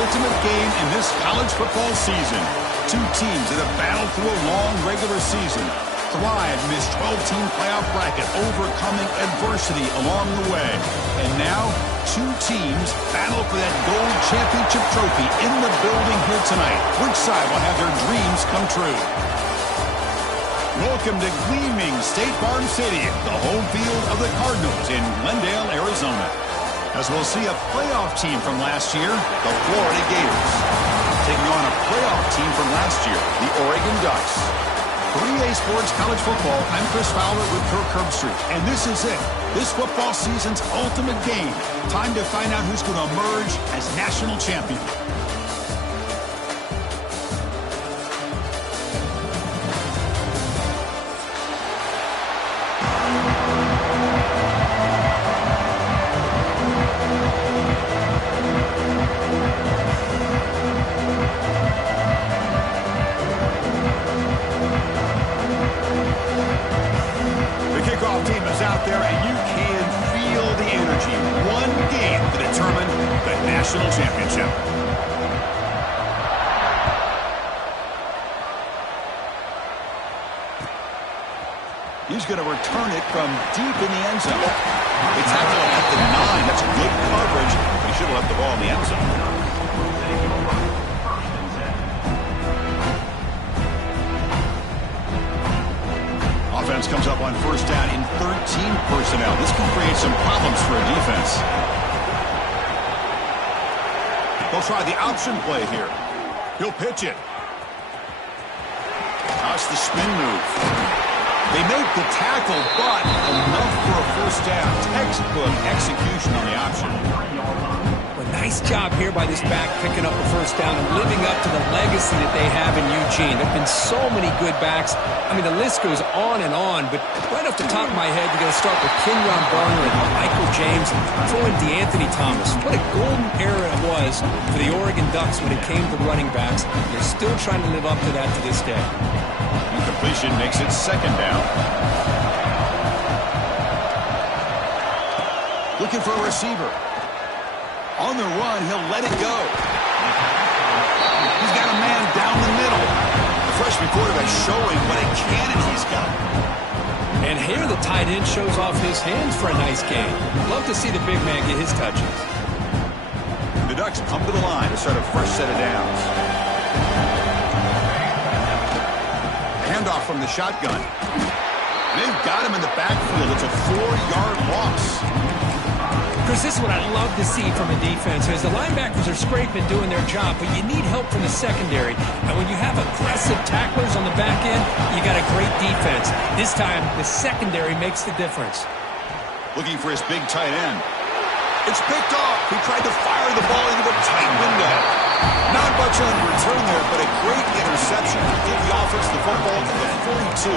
ultimate game in this college football season. Two teams that have battled through a long regular season, thrived in this 12-team playoff bracket, overcoming adversity along the way. And now, two teams battle for that gold championship trophy in the building here tonight. Which side will have their dreams come true? Welcome to gleaming State Farm Stadium, the home field of the Cardinals in Glendale, Arizona. As we'll see a playoff team from last year, the Florida Gators, taking on a playoff team from last year, the Oregon Ducks. 3A Sports College Football, I'm Chris Fowler with Kirk Herbstreit, and this is it. This football season's ultimate game. Time to find out who's going to emerge as national champion. National championship. He's going to return it from deep in the end zone. They tackle him at the 9. That's good coverage. He should have left the ball in the end zone. Offense comes up on first down in 13 personnel. This can create some problems for a defense. They'll try the option play here. He'll pitch it. That's the spin move. They make the tackle, but enough for a first down. Textbook execution on the option. Well, nice job here by this back picking up the first down and living up to the legacy that they have in Eugene. There have been so many good backs. I mean, the list goes on, but right off the top of my head, you're going to start with Kenyon Barner and Michael James, throw in DeAnthony Thomas. What a golden era it was for the Oregon Ducks when it came to running backs. They're still trying to live up to that to this day. Incompletion makes it second down. Looking for a receiver. On the run, he'll let it go. He's got a man down the middle. The freshman quarterback showing what a cannon he's got. And here the tight end shows off his hands for a nice game. Love to see the big man get his touches. The Ducks come to the line to start a fresh set of downs. Handoff from the shotgun. They've got him in the backfield. It's a 4-yard loss. Chris, this is what I love to see from a defense. As the linebackers are scraping, doing their job, but you need help from the secondary. And when you have aggressive tacklers on the back end, you got a great defense. This time, the secondary makes the difference. Looking for his big tight end. It's picked off. He tried to fire the ball into a tight window. Not much on return there, but a great interception to give the offense the football to the 42.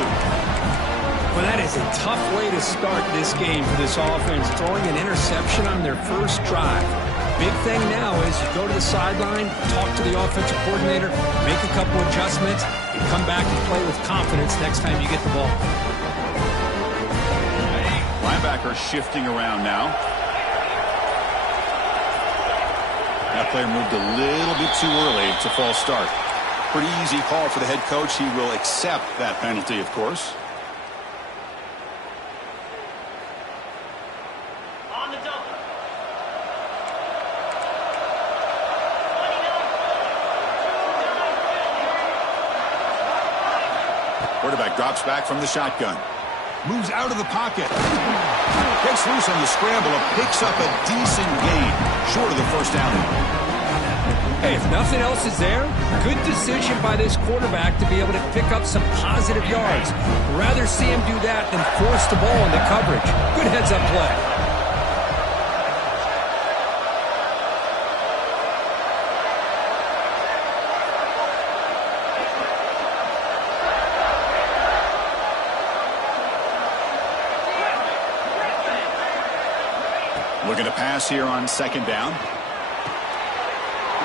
Well, that is a tough way to start this game for this offense, throwing an interception on their first drive. Big thing now is you go to the sideline, talk to the offensive coordinator, make a couple adjustments, and come back and play with confidence next time you get the ball. Linebacker shifting around now. That player moved a little bit too early. It's a false start. Pretty easy call for the head coach. He will accept that penalty, of course. Quarterback drops back from the shotgun. Moves out of the pocket. Gets loose on the scramble and picks up a decent gain. Short of the first down. Hey, if nothing else is there, good decision by this quarterback to be able to pick up some positive yards. Rather see him do that than force the ball into coverage. Good heads-up play. Looking to pass here on second down.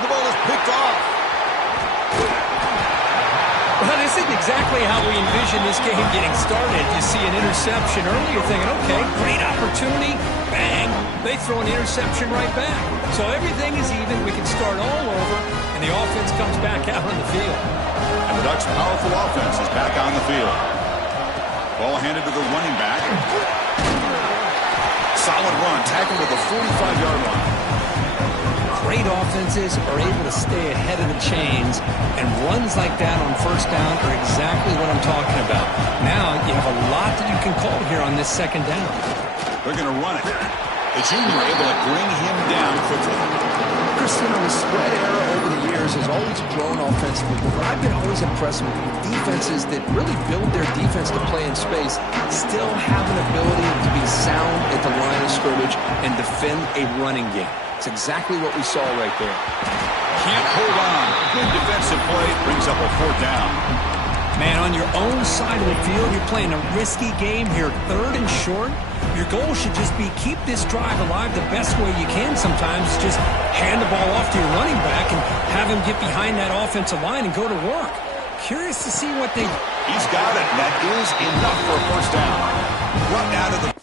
The ball is picked off. Well, this is isn't exactly how we envision this game getting started. You see an interception early, you're thinking, okay, great opportunity, bang, they throw an interception right back. So everything is even, we can start all over, and the offense comes back out on the field. And the Ducks' powerful offense is back on the field. Ball handed to the running back. Solid run, tackled at the 45-yard line. Great offenses are able to stay ahead of the chains, and runs like that on first down are exactly what I'm talking about. Now you have a lot that you can call here on this second down. They're going to run it. The junior able to bring him down quickly. Christian, the spread era over the years has always grown offensively, but what I've been always impressed with defenses that really build their defense to play in space still have an ability to be sound at the line of scrimmage and defend a running game. It's exactly what we saw right there. Can't hold on. Good defensive play. Brings up a fourth down. Man, on your own side of the field, you're playing a risky game here. 3rd and short. Your goal should just be keep this drive alive the best way you can sometimes. Just hand the ball off to your running back and have him get behind that offensive line and go to work. Curious to see what they... He's got it. That is enough for a first down. Run out of the...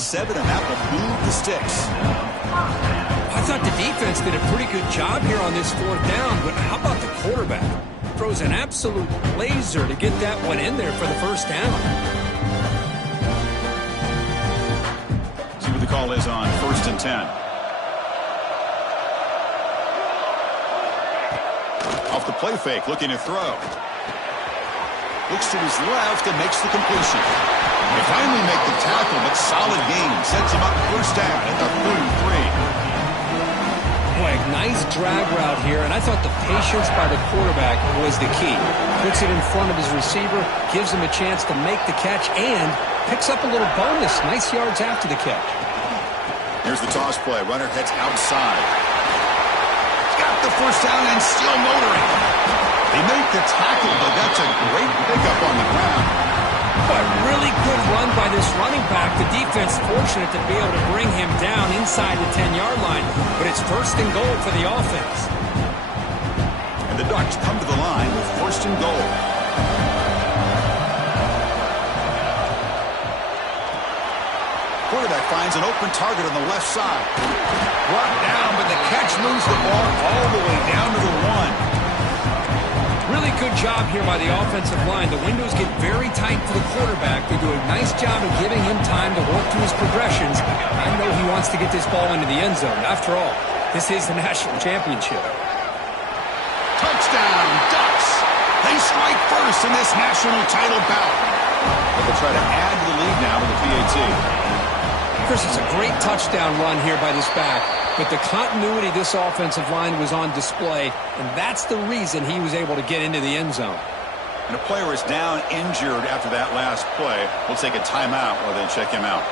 7, and that will move the sticks. I thought the defense did a pretty good job here on this 4th down, but how about the quarterback? Throws an absolute laser to get that one in there for the 1st down. See what the call is on 1st and 10. Off the play fake, looking to throw. Looks to his left and makes the completion. They finally make the tackle, but solid gain. Sets him up 1st down at the 33. Boy, nice drag route here, and I thought the patience by the quarterback was the key. Puts it in front of his receiver, gives him a chance to make the catch, and picks up a little bonus. Nice yards after the catch. Here's the toss play. Runner heads outside. Got the 1st down and still motoring. They make the tackle, but that's a great pickup on the ground. But really good run by this running back. The defense fortunate to be able to bring him down inside the 10-yard line, but it's 1st and goal for the offense. And the Ducks come to the line with 1st and goal. Quarterback finds an open target on the left side. Brought down, but the catch moves the ball all the way down to the 1. Really good job here by the offensive line. The windows get very tight for the quarterback. They do a nice job of giving him time to work through his progressions. I know he wants to get this ball into the end zone. After all, this is the national championship. Touchdown, Ducks! They strike first in this national title bout. They'll try to add to the lead now with the PAT. Chris, it's a great touchdown run here by this back. But the continuity of this offensive line was on display, and that's the reason he was able to get into the end zone. And a player is down injured after that last play. We'll take a timeout while they check him out.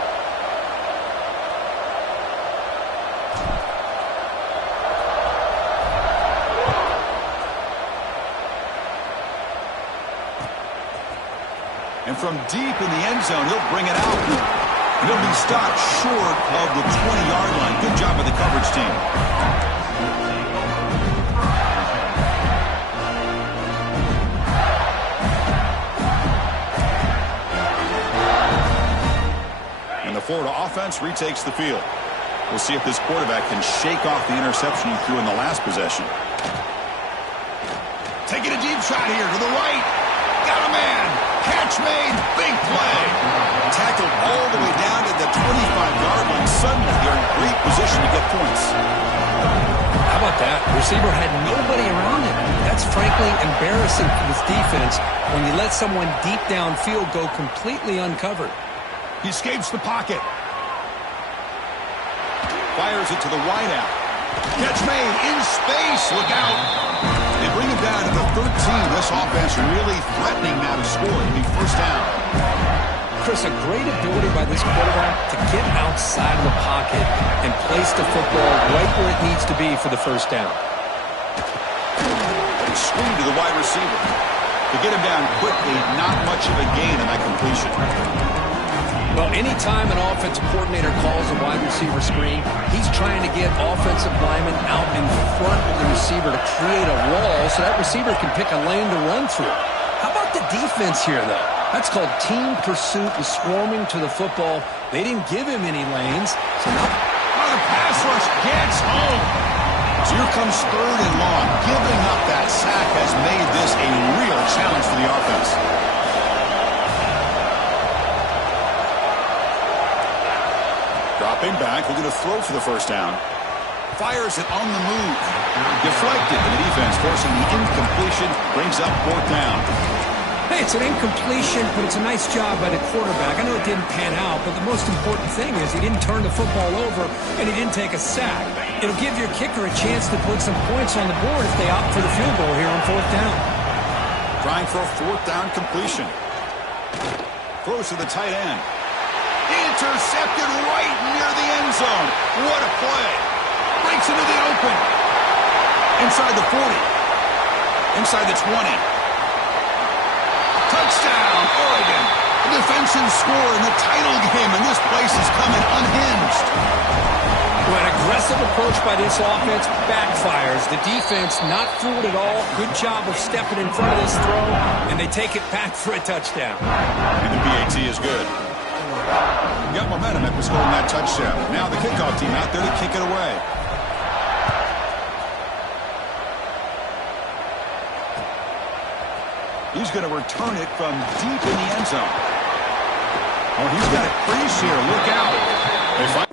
And from deep in the end zone, he'll bring it out. And he'll be stopped short of the 20-yard line. Good job by the coverage team. And the Florida offense retakes the field. We'll see if this quarterback can shake off the interception he threw in the last possession. Taking a deep shot here to the right. Got a man. Catch made. Big play. Tackled all the way down to the 25-yard line. Suddenly, they're in great position to get points. How about that? Receiver had nobody around him. That's frankly embarrassing for this defense when you let someone deep downfield go completely uncovered. He escapes the pocket. Fires it to the wideout. Catch made in space. Look out. They bring him down to the 13. This offense really threatening now to score. It'll be 1st down. Chris, a great ability by this quarterback to get outside of the pocket and place the football right where it needs to be for the 1st down. And screen to the wide receiver. To get him down quickly, not much of a gain in that completion. Well, anytime an offensive coordinator calls a wide receiver screen, he's trying to get offensive linemen out in front of the receiver to create a wall so that receiver can pick a lane to run through. How about the defense here, though? That's called team pursuit and swarming to the football. They didn't give him any lanes, so now... Oh, the pass rush gets home. So here comes 3rd and long. Giving up that sack has made this a real challenge for the offense. Dropping back, looking to throw for the 1st down. Fires it on the move. Deflected, and the defense forcing the incompletion. Brings up 4th down. Hey, it's an incompletion, but it's a nice job by the quarterback. I know it didn't pan out, but the most important thing is he didn't turn the football over and he didn't take a sack. It'll give your kicker a chance to put some points on the board if they opt for the field goal here on 4th down. Trying for a 4th down completion. Throws to the tight end. Intercepted right near the end zone. What a play. Breaks into the open. Inside the 40. Inside the 20. Touchdown, Oregon. The defensive score in the title game, and this place is coming unhinged. Well, an aggressive approach by this offense backfires. The defense not fooled at all. Good job of stepping in front of this throw, and they take it back for a touchdown. And the PAT is good. Got momentum after scoring that touchdown. Now the kickoff team out there to kick it away. He's going to return it from deep in the end zone. Oh, he's got a crease here. Look out. They find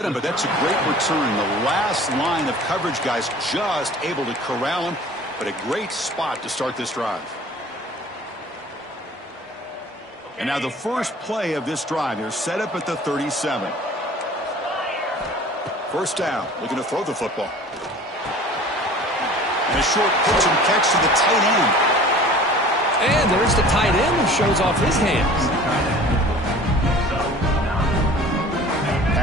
get him, but that's a great return. The last line of coverage guys just able to corral him, but a great spot to start this drive. And now the first play of this drive. They're set up at the 37. First down, looking to throw the football. And a short pitch and catch to the tight end. And there's the tight end who shows off his hands.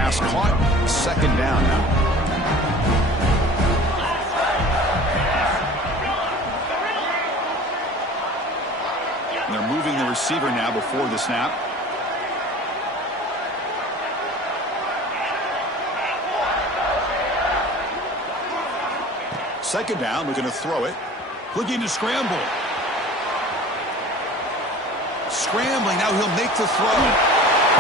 Pass caught, second down now. And they're moving the receiver now before the snap. Second down, looking to throw it. Looking to scramble. Scrambling, now he'll make the throw.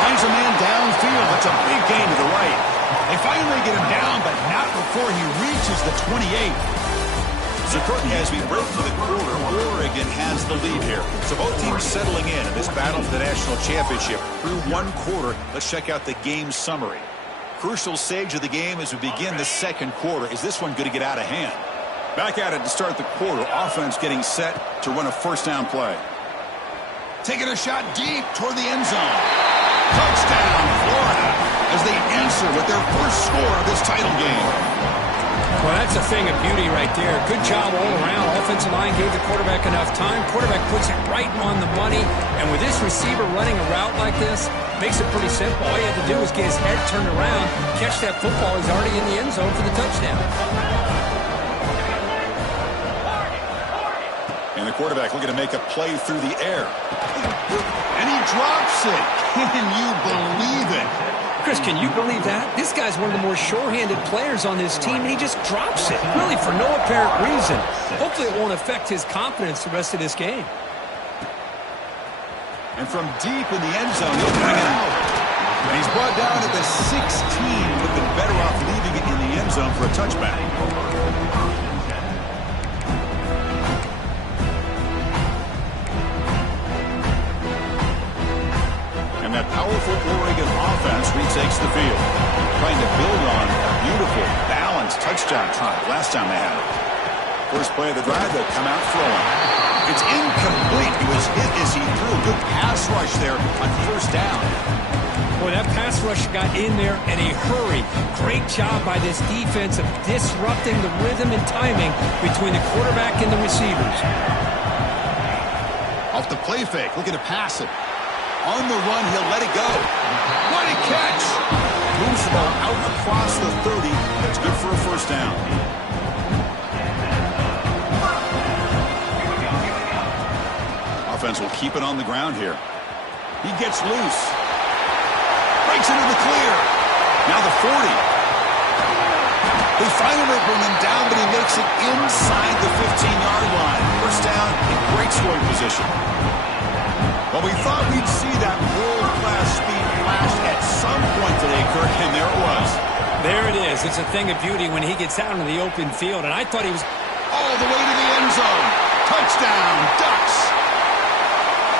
Finds a man downfield. That's a big gain to the right. They finally get him down, but not before he reaches the 28. So, Courtney, as we break for the quarter, Oregon has the lead here. So both teams settling in this battle for the national championship through one quarter. Let's check out the game summary. Crucial stage of the game as we begin the second quarter. Is this one going to get out of hand? Back at it to start the quarter. Offense getting set to run a first down play. Taking a shot deep toward the end zone. Touchdown, Florida, as they answer with their first score of this title game. Well, that's a thing of beauty right there. Good job all around. Offensive line gave the quarterback enough time. Quarterback puts it right on the money. And with this receiver running a route like this, makes it pretty simple. All you have to do is get his head turned around, catch that football. He's already in the end zone for the touchdown. And the quarterback looking to make a play through the air. And he drops it. Can you believe it? Chris, can you believe that? This guy's one of the more sure-handed players on this team, and he just drops it, really for no apparent reason. Hopefully it won't affect his confidence the rest of this game. And from deep in the end zone, he'll bring it out. And he's brought down at the 16. Would have been better off leaving it in the end zone for a touchback. And that powerful Oregon offense retakes the field, trying to build on a beautiful, balanced touchdown drive last time they had it. First play of the drive, they'll come out throwing. It's incomplete. He was hit as he threw a good pass rush there on first down. Boy, that pass rush got in there in a hurry. Great job by this defense of disrupting the rhythm and timing between the quarterback and the receivers. Off the play fake, looking to pass it. On the run, he'll let it go. What a catch! Moves the ball out across the 30. That's good for a first down. Offense will keep it on the ground here. He gets loose. Breaks into the clear. Now the 40. They finally bring him down, but he makes it inside the 15-yard line. First down in great scoring position. Well, we thought we'd see that world-class speed flash at some point today, Kirk, and there it was. There it is. It's a thing of beauty when he gets out into the open field, and I thought he was all the way to the end zone. Touchdown, Ducks.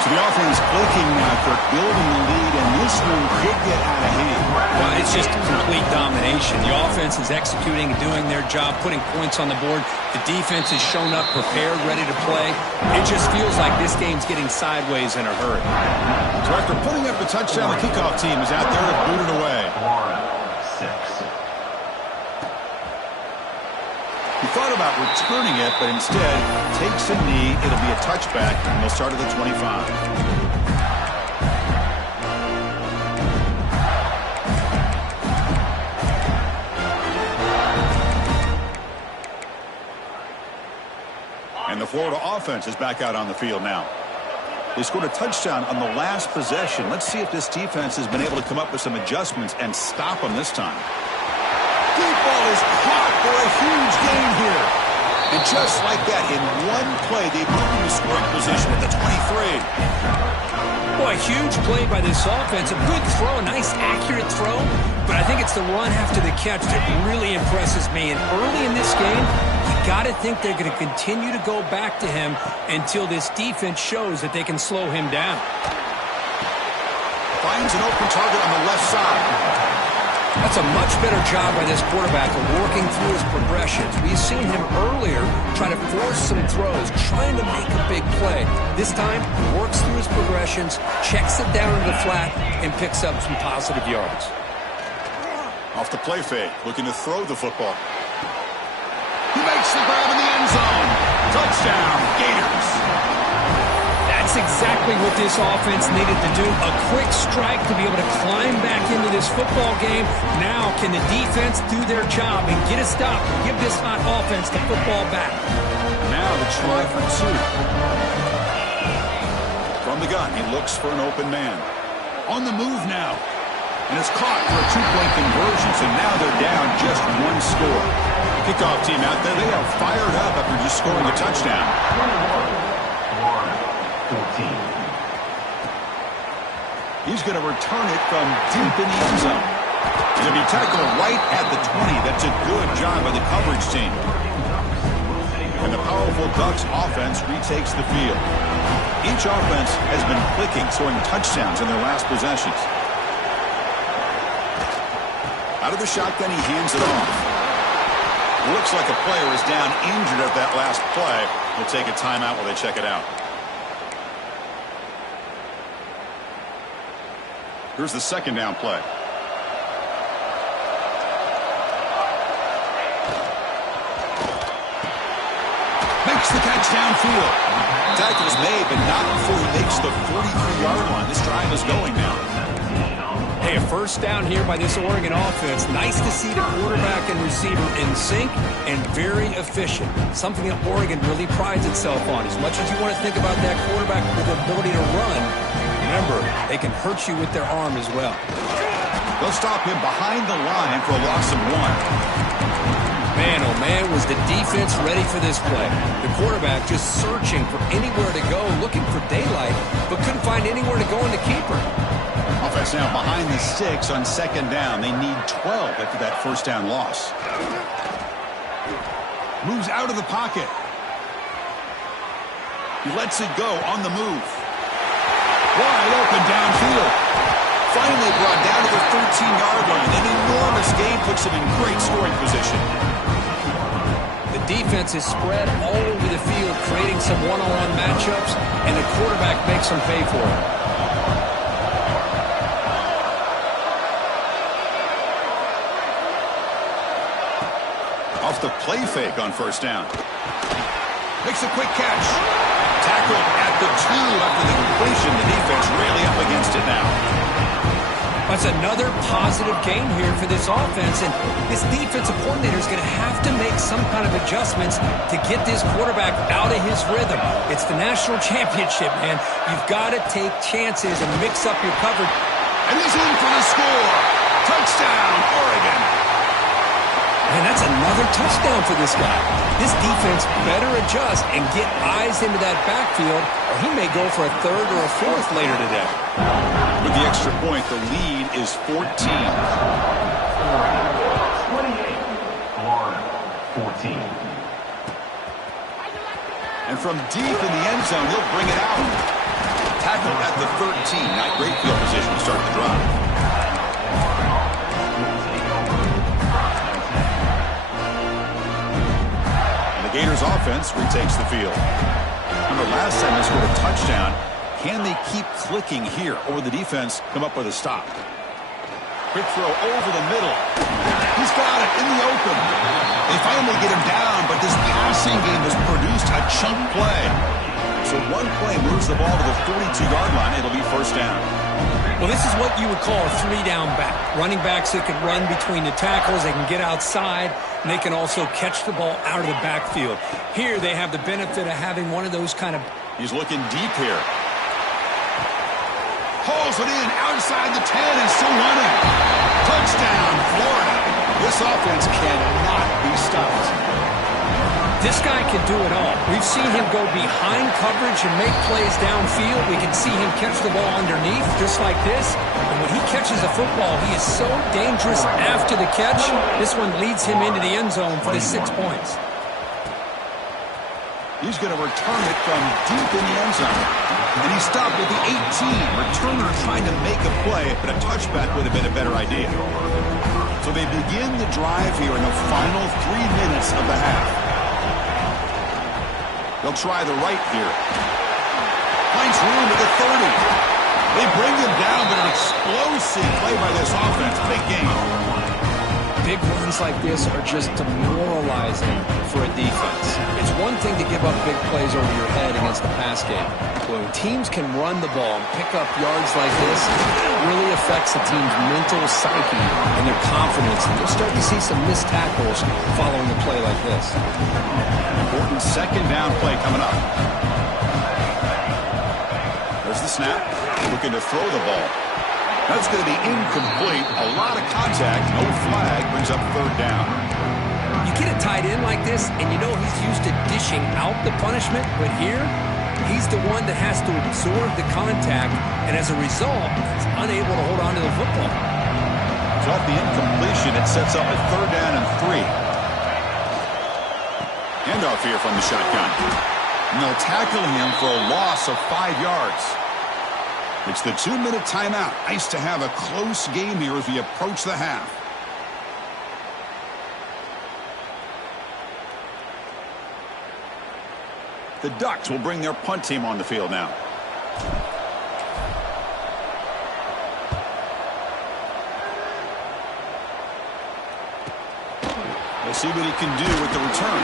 So the offense clicking now, Kirk, building the lead, and this one could get out of hand. Well, it's just complete domination. The offense is executing, doing their job, putting points on the board. The defense has shown up, prepared, ready to play. It just feels like this game's getting sideways in a hurry. So after putting up the touchdown, the kickoff team is out there to boot it away. He thought about returning it, but instead takes a knee. It'll be a touchback, and they'll start at the 25. And the Florida offense is back out on the field now. They scored a touchdown on the last possession. Let's see if this defense has been able to come up with some adjustments and stop them this time. Deep ball is caught for a huge gain here. And just like that, in one play, they moved into scoring position at the 23. Boy, huge play by this offense. A good throw, a nice accurate throw. But I think it's the run after the catch that really impresses me. And early in this game, you got to think they're going to continue to go back to him until this defense shows that they can slow him down. Finds an open target on the left side. That's a much better job by this quarterback of working through his progressions. We've seen him earlier try to force some throws, trying to make a big play. This time, he works through his progressions, checks it down in the flat, and picks up some positive yards. Off the play fake, looking to throw the football. He makes the grab in the end zone. Touchdown, Gators. That's exactly what this offense needed to do. A quick strike to be able to climb back into this football game. Now, can the defense do their job and get a stop? Give this hot offense the football back. Now the try for two. From the gun, he looks for an open man. On the move now. And it's caught for a two-point conversion, so now they're down just one score. Kickoff team out there, they are fired up after just scoring a touchdown. 14. He's going to return it from deep in the end zone. He'll be tackled right at the 20. That's a good job by the coverage team. And the powerful Ducks offense retakes the field. Each offense has been clicking, scoring touchdowns in their last possessions. Out of the shotgun, he hands it off. Looks like a player is down injured at that last play. We'll take a timeout while they check it out. Here's the second down play. Makes the catch downfield. Tackle's made, but not before he makes the 43-yard line. This drive is going now. Hey, a first down here by this Oregon offense. Nice to see the quarterback and receiver in sync and very efficient. Something that Oregon really prides itself on. As much as you want to think about that quarterback with the ability to run, remember, they can hurt you with their arm as well. They'll stop him behind the line for a loss of 1. Man, oh man, was the defense ready for this play. The quarterback just searching for anywhere to go, looking for daylight, but couldn't find anywhere to go in the keeper. Offense now behind the 6 on second down. They need 12 after that first down loss. Moves out of the pocket. He lets it go on the move. Wide open downfield. Finally brought down to the 13-yard line. An enormous gain puts him in great scoring position. The defense is spread all over the field, creating some one-on-one matchups, and the quarterback makes them pay for it. Off the play fake on first down. Makes a quick catch. Tackled at the 2 after the completion. The defense really up against it now. That's another positive game here for this offense, and this defensive coordinator is going to have to make some kind of adjustments to get this quarterback out of his rhythm. It's the national championship, man. You've got to take chances and mix up your coverage. And he's in for the score. Touchdown, Oregon. And that's another touchdown for this guy. This defense better adjust and get eyes into that backfield, or he may go for a third or a fourth later today. With the extra point, the lead is 14. 28, Florida, 14. And from deep in the end zone, he'll bring it out. Tackled at the 13. Not great field position to start the drive. Gators offense retakes the field. Remember, last time they scored a touchdown. Can they keep clicking here, or will the defense come up with a stop? Quick throw over the middle. He's got it in the open. They finally get him down, but this passing game has produced a chunk play. So one play moves the ball to the 42-yard line. It'll be first down. Well, this is what you would call a 3-down back. Running backs that can run between the tackles, they can get outside, and they can also catch the ball out of the backfield. Here they have the benefit of having one of those kind of... He's looking deep here. Hauls it in outside the 10 and still running. Touchdown, Florida. This offense cannot be stopped. This guy can do it all. We've seen him go behind coverage and make plays downfield. We can see him catch the ball underneath, just like this. And when he catches the football, he is so dangerous after the catch. This one leads him into the end zone for the 6 points. He's going to return it from deep in the end zone. And he stopped at the 18. Returner trying to make a play, but a touchback would have been a better idea. So they begin the drive here in the final 3 minutes of the half. They'll try the right here. Finds room at the 30. They bring him down, but an explosive play by this offense. Big game. Big runs like this are just demoralizing for a defense. It's one thing to give up big plays over your head against the pass game. But when teams can run the ball and pick up yards like this, it really affects the team's mental psyche and their confidence. And you'll start to see some missed tackles following a play like this. Important second down play coming up. There's the snap. Looking to throw the ball. That's going to be incomplete. A lot of contact. No flag brings up third down. You get a tight end like this, and you know he's used to dishing out the punishment, but here, he's the one that has to absorb the contact, and as a result, he's unable to hold on to the football. So off the incompletion, it sets up a third down and 3. Handoff here from the shotgun. And they'll tackle him for a loss of 5 yards. It's the 2-minute timeout. Nice to have a close game here as we approach the half. The Ducks will bring their punt team on the field now. We'll see what he can do with the return.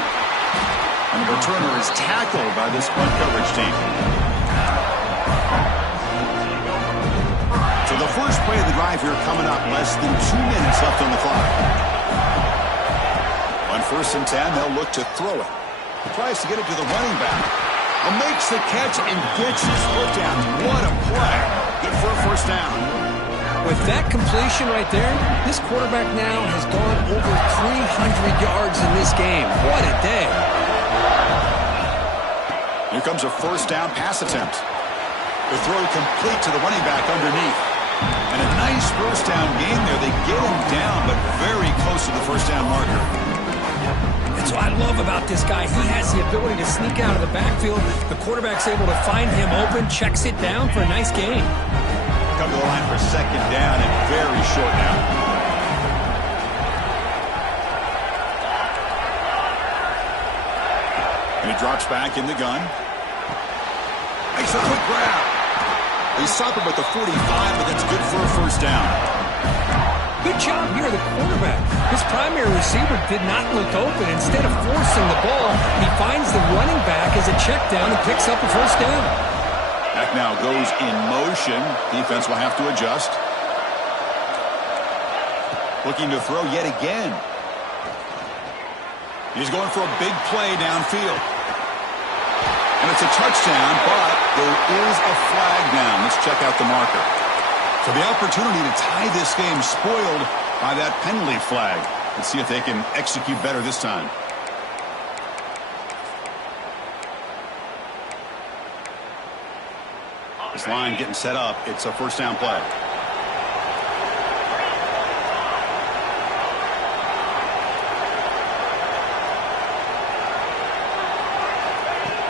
And the returner is tackled by this punt coverage team. So the first play of the drive here coming up, less than 2 minutes left on the clock. On 1st and 10, they'll look to throw it. He tries to get it to the running back. And makes the catch and gets his foot down. What a play. Good for a first down. With that completion right there, this quarterback now has gone over 300 yards in this game. What a day. Here comes a first down pass attempt. The throw complete to the running back underneath. And a nice first down game there. They get him down, but very close to the first down marker. That's what I love about this guy. He has the ability to sneak out of the backfield. The quarterback's able to find him open, checks it down for a nice gain. Come to the line for second down and very short now. And he drops back in the gun. Makes a quick grab. He stopped him at the 45, but that's good for a first down. Good job here, the quarterback. His primary receiver did not look open. Instead of forcing the ball, he finds the running back as a check down and picks up a first down. Back now goes in motion. Defense will have to adjust. Looking to throw yet again. He's going for a big play downfield. And it's a touchdown, but there is a flag down. Let's check out the marker. So the opportunity to tie this game spoiled by that penalty flag. Let's see if they can execute better this time. This line getting set up. It's a first down play.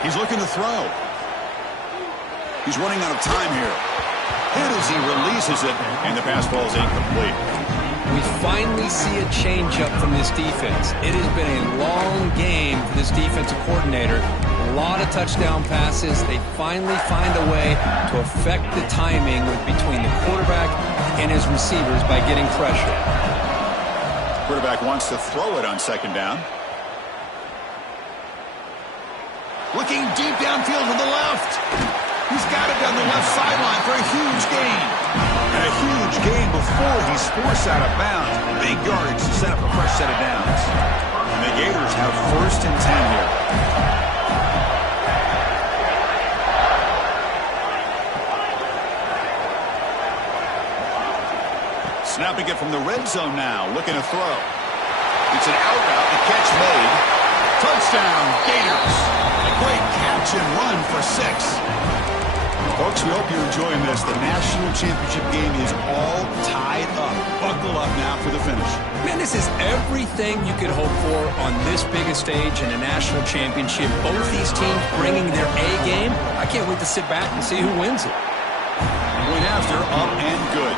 He's looking to throw. He's running out of time here. Hit as he releases it, and the pass ball is incomplete. We finally see a changeup from this defense. It has been a long game for this defensive coordinator. A lot of touchdown passes. They finally find a way to affect the timing between the quarterback and his receivers by getting pressure. Quarterback wants to throw it on second down. Looking deep downfield to the left. He's got it down the left sideline for a huge gain. And a huge gain before he's forced out of bounds. Big yardage to set up a fresh set of downs. And the Gators have 1st and 10 here. Snapping it from the red zone now. Looking to throw. It's an out route. The catch made. Touchdown, Gators. A great catch and run for 6. Folks, we hope you're enjoying this. The national championship game is all tied up. Buckle up now for the finish. Man, this is everything you could hope for on this biggest stage in a national championship. Both these teams bringing their A game. I can't wait to sit back and see who wins it. Point after, up and good.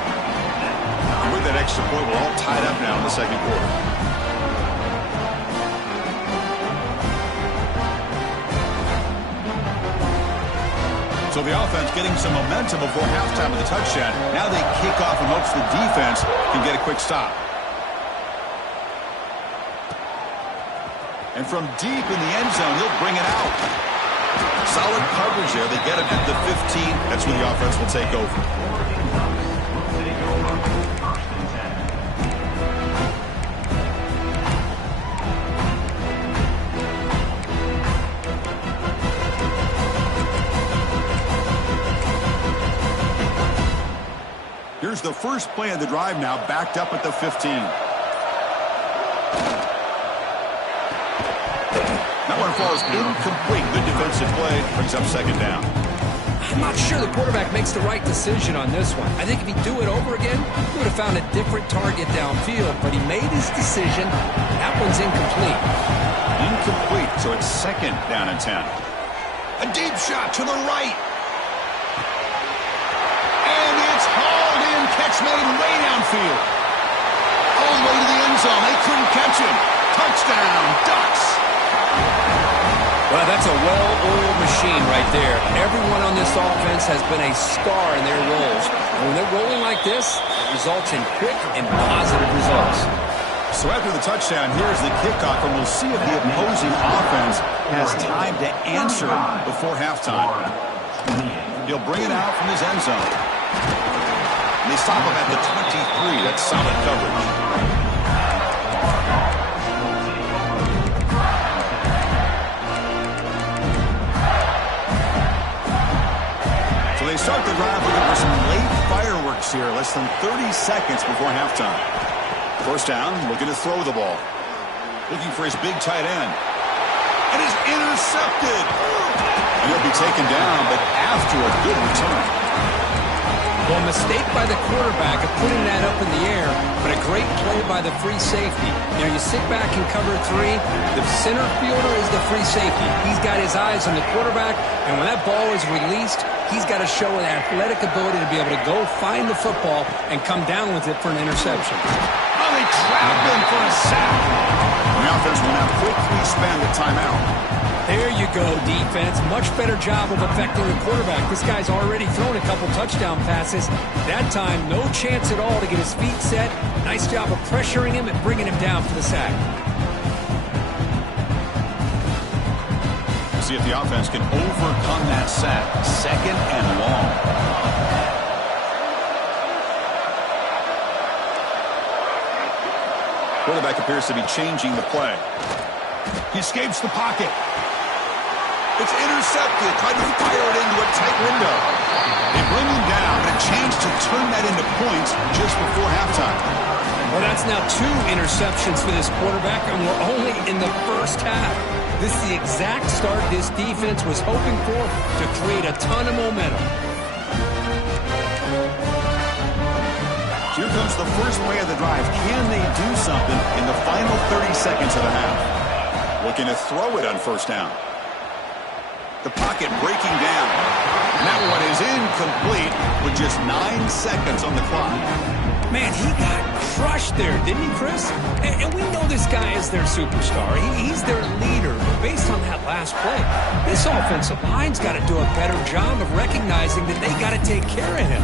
And with that extra point, we're all tied up now in the second quarter. So the offense getting some momentum before halftime with the touchdown. Now they kick off in hopes the defense can get a quick stop. And from deep in the end zone, he'll bring it out. Solid coverage there. They get him at the 15. That's where the offense will take over. Here's the first play of the drive now, backed up at the 15. That one falls incomplete. Good defensive play. Brings up second down. I'm not sure the quarterback makes the right decision on this one. I think if he'd do it over again, he would have found a different target downfield, but he made his decision. That one's incomplete. Incomplete, so it's second down and 10. A deep shot to the right. And it's hauled in. Catch made way downfield. All the way to the end zone. They couldn't catch him. Touchdown, Ducks. Well, that's a well-oiled machine right there. Everyone on this offense has been a star in their roles. And when they're rolling like this, it results in quick and positive results. So after the touchdown, here's the kickoff, and we'll see if the opposing offense has time to answer before halftime. He'll bring it out from his end zone. And they stop him at the 23. That's solid coverage. They start the drive looking for some late fireworks here, less than 30 seconds before halftime. First down, looking to throw the ball. Looking for his big tight end. And is intercepted. And he'll be taken down, but after a good return. Well, a mistake by the quarterback of putting that up in the air, but a great play by the free safety. You know, you sit back in cover 3, the center fielder is the free safety. He's got his eyes on the quarterback, and when that ball is released, he's got to show an athletic ability to be able to go find the football and come down with it for an interception. Oh, they trap him for a sack. The offense will now quickly spend the timeout. There you go, defense. Much better job of affecting the quarterback. This guy's already thrown a couple touchdown passes. That time, no chance at all to get his feet set. Nice job of pressuring him and bringing him down for the sack. See if the offense can overcome that sack. Second and long. Quarterback appears to be changing the play. He escapes the pocket. It's intercepted. Tried to fire it into a tight window. They bring him down and a chance to turn that into points just before halftime. Well, that's now 2 interceptions for this quarterback, and we're only in the first half. This is the exact start this defense was hoping for to create a ton of momentum. Here comes the first play of the drive. Can they do something in the final 30 seconds of the half? Looking to throw it on first down. The pocket breaking down. And that one is incomplete with just 9 seconds on the clock. Man, he got crushed there, didn't he, Chris? And we know this guy is their superstar. He's their leader. But based on that last play, this offensive line's got to do a better job of recognizing that they got to take care of him.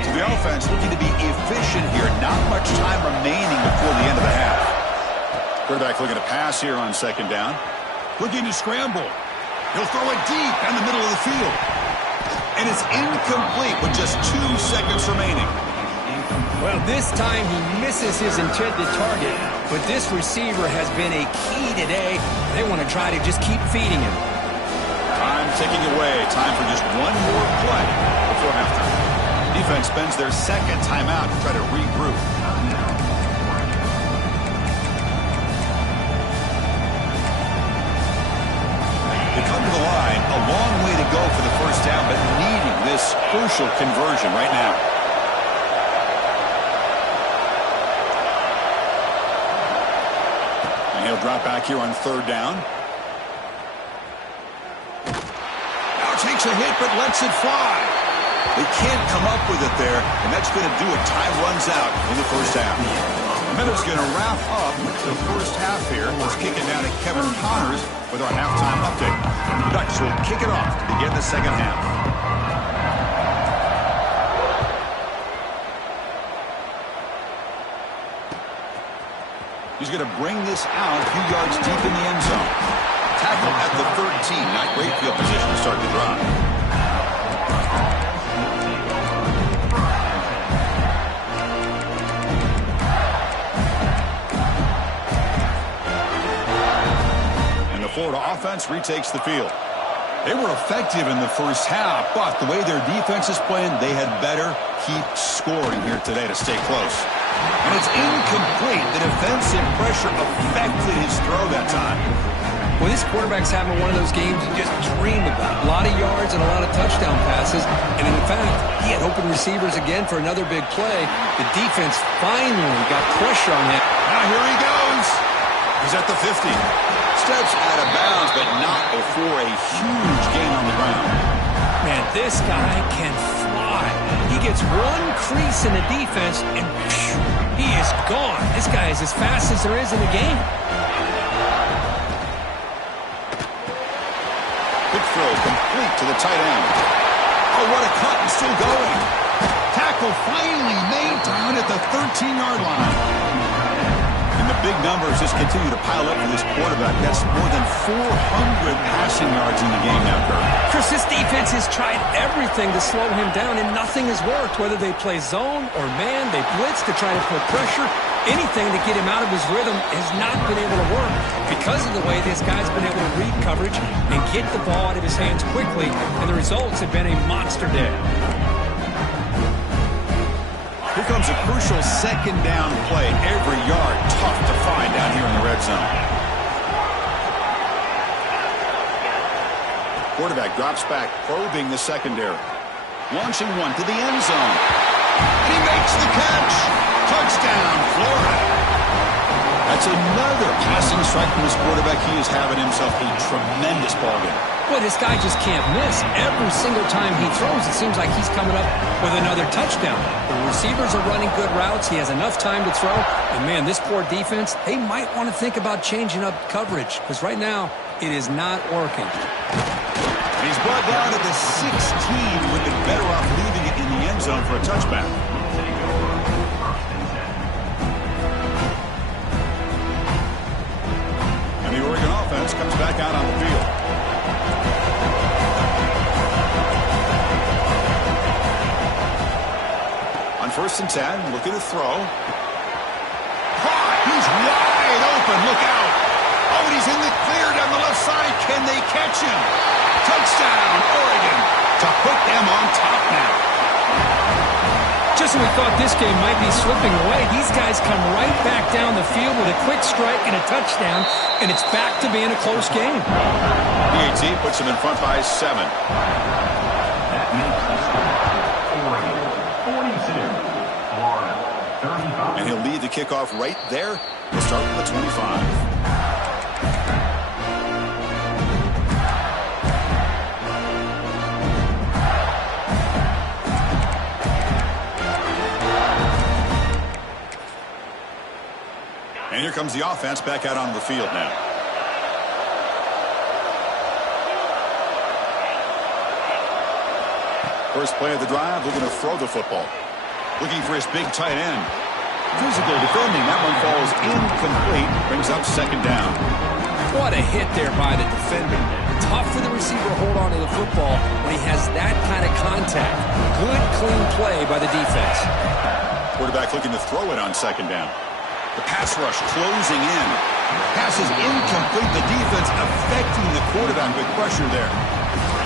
So the offense looking to be efficient here. Not much time remaining before the end of the half. Quarterback looking to pass here on second down. Looking to scramble. He'll throw it deep in the middle of the field. And it's incomplete with just 2 seconds remaining. Well, this time he misses his intended target, but this receiver has been a key today. They want to try to just keep feeding him. Time ticking away. Time for just one more play before halftime. Defense spends their second timeout to try to regroup. They come to the line, a long way to go for the first down, but needing this crucial conversion right now. And he'll drop back here on third down. Now takes a hit, but lets it fly. They can't come up with it there, and that's going to do it. Time runs out in the first half. Miller's going to wrap up the first half here. Let's kick it down to Kevin Connors with our halftime update. The Ducks will kick it off to begin the second half. He's going to bring this out a few yards deep in the end zone. Tackle at the 13. Not great field position to start the drive. Florida offense retakes the field. They were effective in the first half, but the way their defense is playing, they had better keep scoring here today to stay close. And it's incomplete. The defensive pressure affected his throw that time. Well, this quarterback's having one of those games you just dream about. A lot of yards and a lot of touchdown passes. And in fact, he had open receivers again for another big play. The defense finally got pressure on him. Now here he goes. He's at the 50. Steps out of bounds, but not before a huge gain on the ground. Man, this guy can fly. He gets one crease in the defense, and phew, he is gone. This guy is as fast as there is in the game. Quick throw complete to the tight end. Oh, what a cut, and still going. Tackle finally made down at the 13-yard line. And the big numbers just continue to pile up for this quarterback. That's more than 400 passing yards in the game now, Kurt. Chris, this defense has tried everything to slow him down, and nothing has worked. Whether they play zone or man, they blitz to try to put pressure. Anything to get him out of his rhythm has not been able to work because of the way this guy's been able to read coverage and get the ball out of his hands quickly, and the results have been a monster day. Here comes a crucial second down play. Every yard tough to find down here in the red zone. Quarterback drops back, probing the secondary. Launching one to the end zone. And he makes the catch. Touchdown, Florida. That's another passing strike from this quarterback. He is having himself a tremendous ballgame. Boy, this guy just can't miss. Every single time he throws, it seems like he's coming up with another touchdown. The receivers are running good routes. He has enough time to throw. And, man, this poor defense, they might want to think about changing up coverage because right now it is not working. He's brought down to the 16. Would have been better off leaving it in the end zone for a touchback. And the Oregon offense comes back out on the field. On 1st and 10, looking to throw. Caught! He's wide open. Look out. Oh, and he's in the clear down the left side. Can they catch him? Touchdown, Oregon, to put them on top now. Just when we thought this game might be slipping away, these guys come right back down the field with a quick strike and a touchdown, and it's back to being a close game. PAT puts them in front by 7. That makes the score Oregon 42, Florida 35. And he'll lead the kickoff right there. He'll start with the 25. And here comes the offense back out onto the field now. First play of the drive, looking to throw the football. Looking for his big tight end. Physical defending. That one falls incomplete. Brings up 2nd down. What a hit there by the defender. Tough for the receiver to hold on to the football when he has that kind of contact. Good, clean play by the defense. Quarterback looking to throw it on 2nd down. The pass rush closing in. Pass is incomplete. The defense affecting the quarterback with pressure there.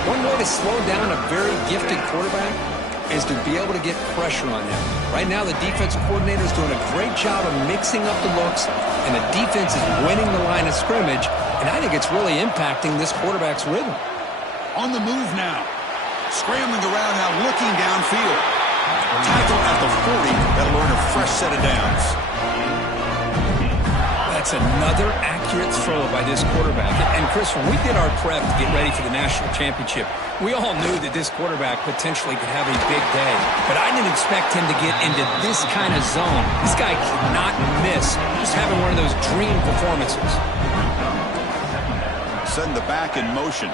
One way to slow down a very gifted quarterback is to be able to get pressure on him. Right now, the defensive coordinator is doing a great job of mixing up the looks, and the defense is winning the line of scrimmage, and I think it's really impacting this quarterback's rhythm. On the move now. Scrambling around now, looking downfield. Tackle at the 40. That'll earn a fresh set of downs. That's another accurate throw by this quarterback. And, Chris, when we did our prep to get ready for the national championship, we all knew that this quarterback potentially could have a big day. But I didn't expect him to get into this kind of zone. This guy cannot miss. Just having one of those dream performances. Setting the back in motion.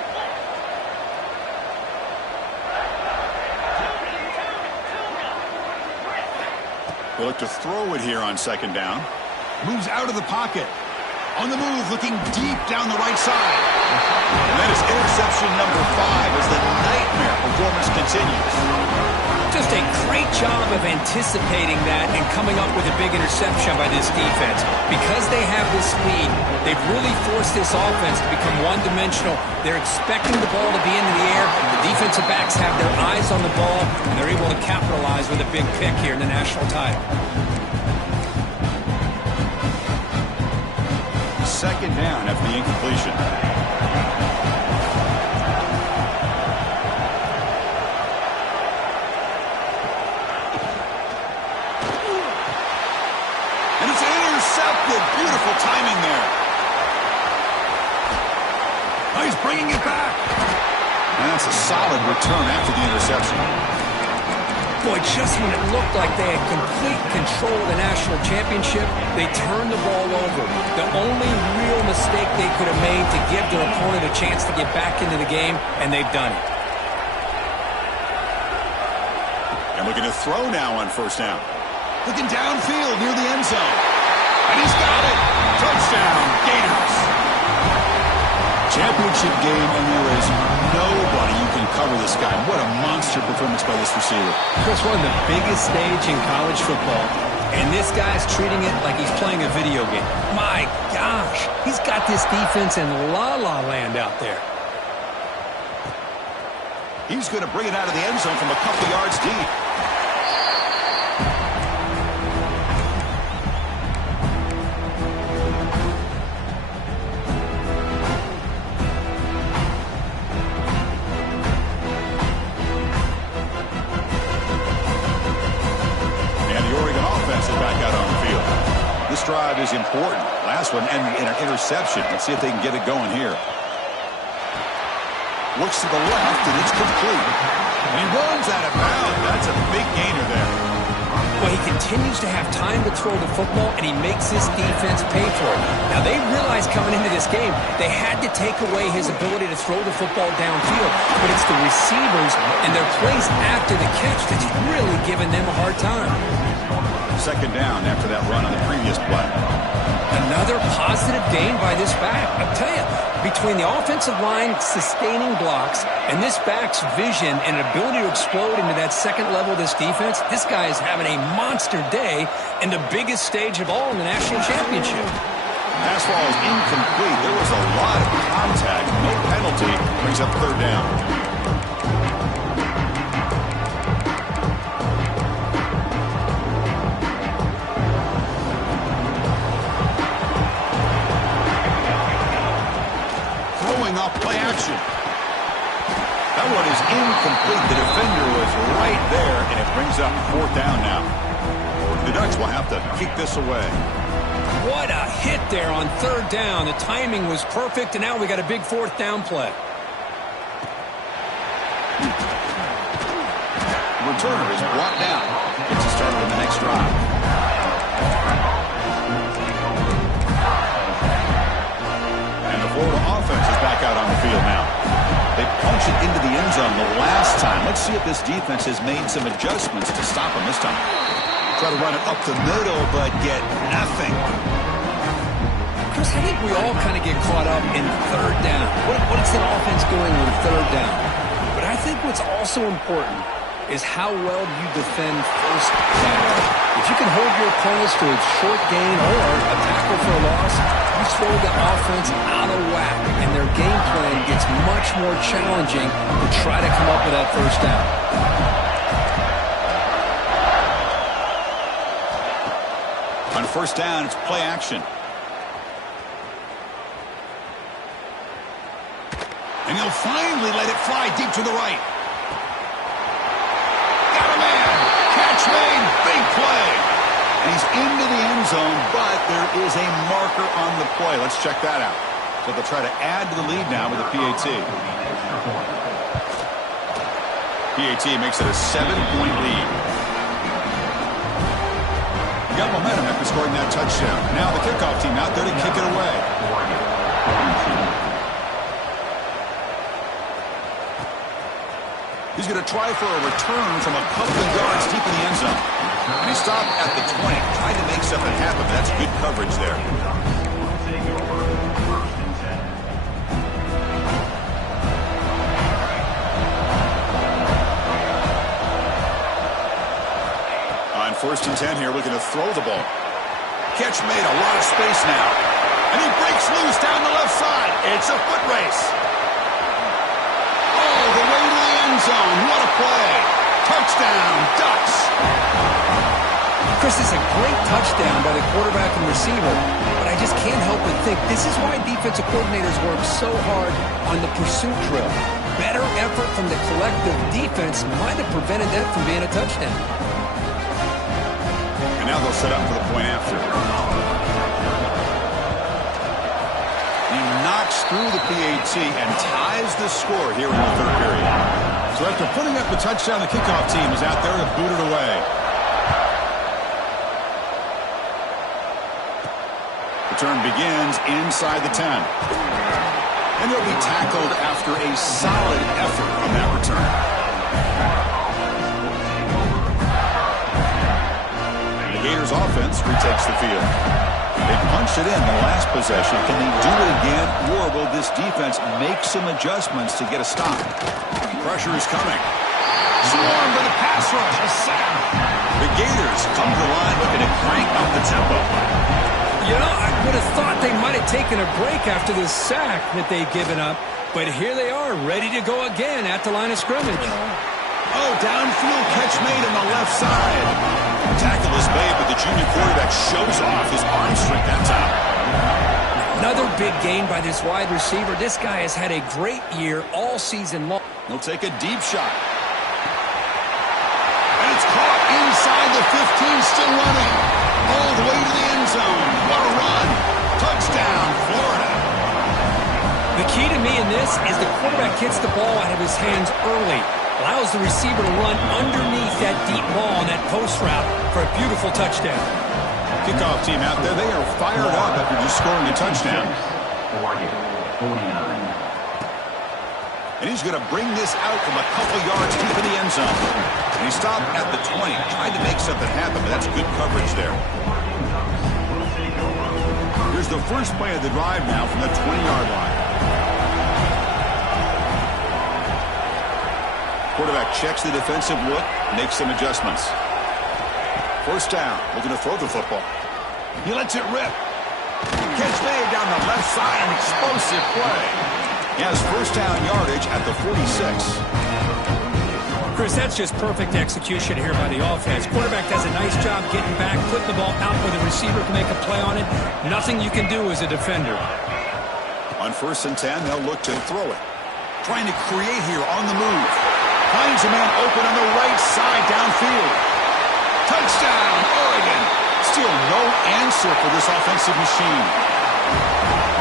We'll look to throw it here on 2nd down. Moves out of the pocket. On the move, looking deep down the right side. And that is interception number 5 as the nightmare performance continues. Just a great job of anticipating that and coming up with a big interception by this defense. Because they have this lead, they've really forced this offense to become one-dimensional. They're expecting the ball to be into the air. The defensive backs have their eyes on the ball, and they're able to capitalize with a big pick here in the national title. Second down after the incompletion. And it's intercepted. Beautiful timing there. Oh, he's bringing it back. And that's a solid return after the interception. Boy, just when it looked like they had complete control of the national championship, they turned the ball over. The only real mistake they could have made to give their opponent a chance to get back into the game, and they've done it. And looking to throw now on first down. Looking downfield near the end zone. And he's got it. Touchdown, Gators. Championship game, and there is nobody you can cover this guy. What a monster performance by this receiver. Chris, one of the biggest stage in college football, and this guy's treating it like he's playing a video game. My gosh, he's got this defense in la-la land out there. He's going to bring it out of the end zone from a couple yards deep. Drive is important. Last one and an interception. Let's see if they can get it going here. Looks to the left and it's complete. And he runs out of bounds. That's a big gainer there. Well, he continues to have time to throw the football, and he makes this defense pay for it. Now, they realized coming into this game they had to take away his ability to throw the football downfield, but it's the receivers and their plays after the catch that's really giving them a hard time. Second down after that run on the previous play. Another positive gain by this back. I'll tell you, between the offensive line sustaining blocks and this back's vision and ability to explode into that second level of this defense, this guy is having a monster day in the biggest stage of all in the national championship. Pass ball is incomplete. There was a lot of contact. No penalty. Brings up third down. Play action. That one is incomplete. The defender was right there, and it brings up fourth down now. The Ducks will have to kick this away. What a hit there on third down. The timing was perfect, and now we got a big fourth down play. The returner is brought down. Gets a start on the next drive. Florida offense is back out on the field now. They punched it into the end zone the last time. Let's see if this defense has made some adjustments to stop them this time. Try to run it up the middle, but get nothing. Chris, I think we all kind of get caught up in third down. What's an offense doing on third down? But I think what's also important is how well you defend first down. If you can hold your opponents to a short gain or a tackle for a loss, you throw the offense out of whack, and their game plan gets much more challenging to try to come up with that first down. On first down, it's play action. And he'll finally let it fly deep to the right. Got a man. Catch made. Big play. And he's into the end zone, but there is a marker on the play. Let's check that out. So they'll try to add to the lead now with a PAT. PAT makes it a 7-point lead. You got momentum after scoring that touchdown. Now the kickoff team out there to kick it away. He's going to try for a return from a couple of yards deep in the end zone. And he stopped at the 20, trying to make something happen. That's good coverage there. 1st and 10 here, looking to throw the ball. Catch made, a lot of space now. And he breaks loose down the left side. It's a foot race. All the way to the end zone. What a play. Touchdown, Ducks. Chris, it's a great touchdown by the quarterback and receiver, but I just can't help but think this is why defensive coordinators work so hard on the pursuit drill. Better effort from the collective defense might have prevented that from being a touchdown. And now they'll set up for the point after. He knocks through the PAT and ties the score here in the 3rd period. So after putting up the touchdown, the kickoff team is out there to boot it away. Return begins inside the 10. And he'll be tackled after a solid effort on that return. The Gators offense retakes the field. They punched it in the last possession. Can they do it again, or will this defense make some adjustments to get a stop? Pressure is coming. Swarmed by the pass rush. A sack. The Gators come to the line looking to crank up the tempo. You know, I would have thought they might have taken a break after this sack that they've given up, but here they are, ready to go again at the line of scrimmage. Oh, downfield catch made on the left side. Tackle is made, but the junior quarterback shows off his arm strength that time. Another big gain by this wide receiver. This guy has had a great year all season long. He'll take a deep shot. And it's caught inside the 15, still running. All the way to the end zone. What a run. Touchdown, Florida. The key to me in this is the quarterback gets the ball out of his hands early. Allows the receiver to run underneath that deep ball on that post route for a beautiful touchdown. Kickoff team out there. They are fired up after just scoring a touchdown. Oregon, 49. And he's going to bring this out from a couple yards deep in the end zone. And he stopped at the 20. Tried to make something happen, but that's good coverage there. Here's the first play of the drive now from the 20-yard line. Quarterback checks the defensive look, makes some adjustments. 1st down, looking to throw the football. He lets it rip. Catch made down the left side, an explosive play. He has 1st down yardage at the 46. Chris, that's just perfect execution here by the offense. Quarterback does a nice job getting back, putting the ball out where the receiver can make a play on it. Nothing you can do as a defender. On 1st and 10, they'll look to throw it. Trying to create here on the move. Finds a man open on the right side downfield. Touchdown, Oregon. Still no answer for this offensive machine.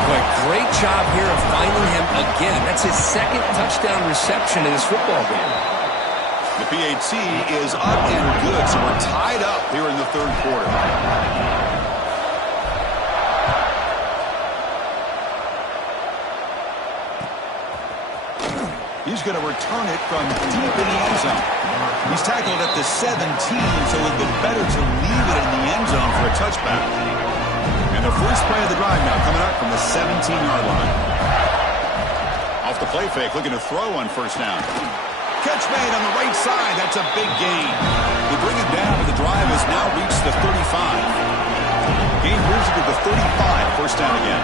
Boy, great job here of finding him again. That's his 2nd touchdown reception in this football game. The PAT is up and good, so we're tied up here in the 3rd quarter. He's going to return it from deep in the end zone. He's tackled at the 17, so it would have been better to leave it in the end zone for a touchback. And the first play of the drive now coming up from the 17-yard line. Off the play fake, looking to throw on 1st down. Catch made on the right side. That's a big gain. They bring it down, but the drive has now reached the 35. Gain moves it to the 35. 1st down again.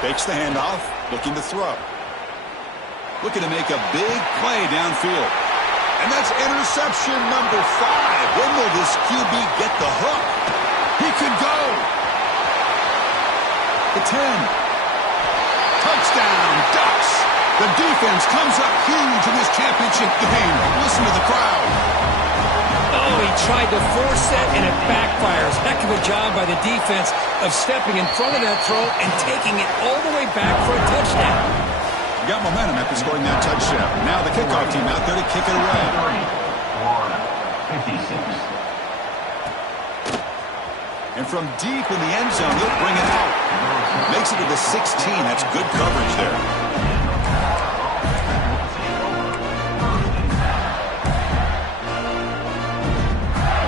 Fakes the handoff, looking to throw. Looking to make a big play downfield. And that's interception number 5. When will this QB get the hook? He could go. The 10. Touchdown, Ducks. The defense comes up huge in this championship game. Listen to the crowd. Oh, he tried to force that, and it backfires. Heck of a job by the defense of stepping in front of that throw and taking it all the way back for a touchdown. Got momentum after scoring that touchdown. Now the kickoff team out there to kick it away. Florida, 56. And from deep in the end zone, he'll bring it out. Makes it to the 16. That's good coverage there.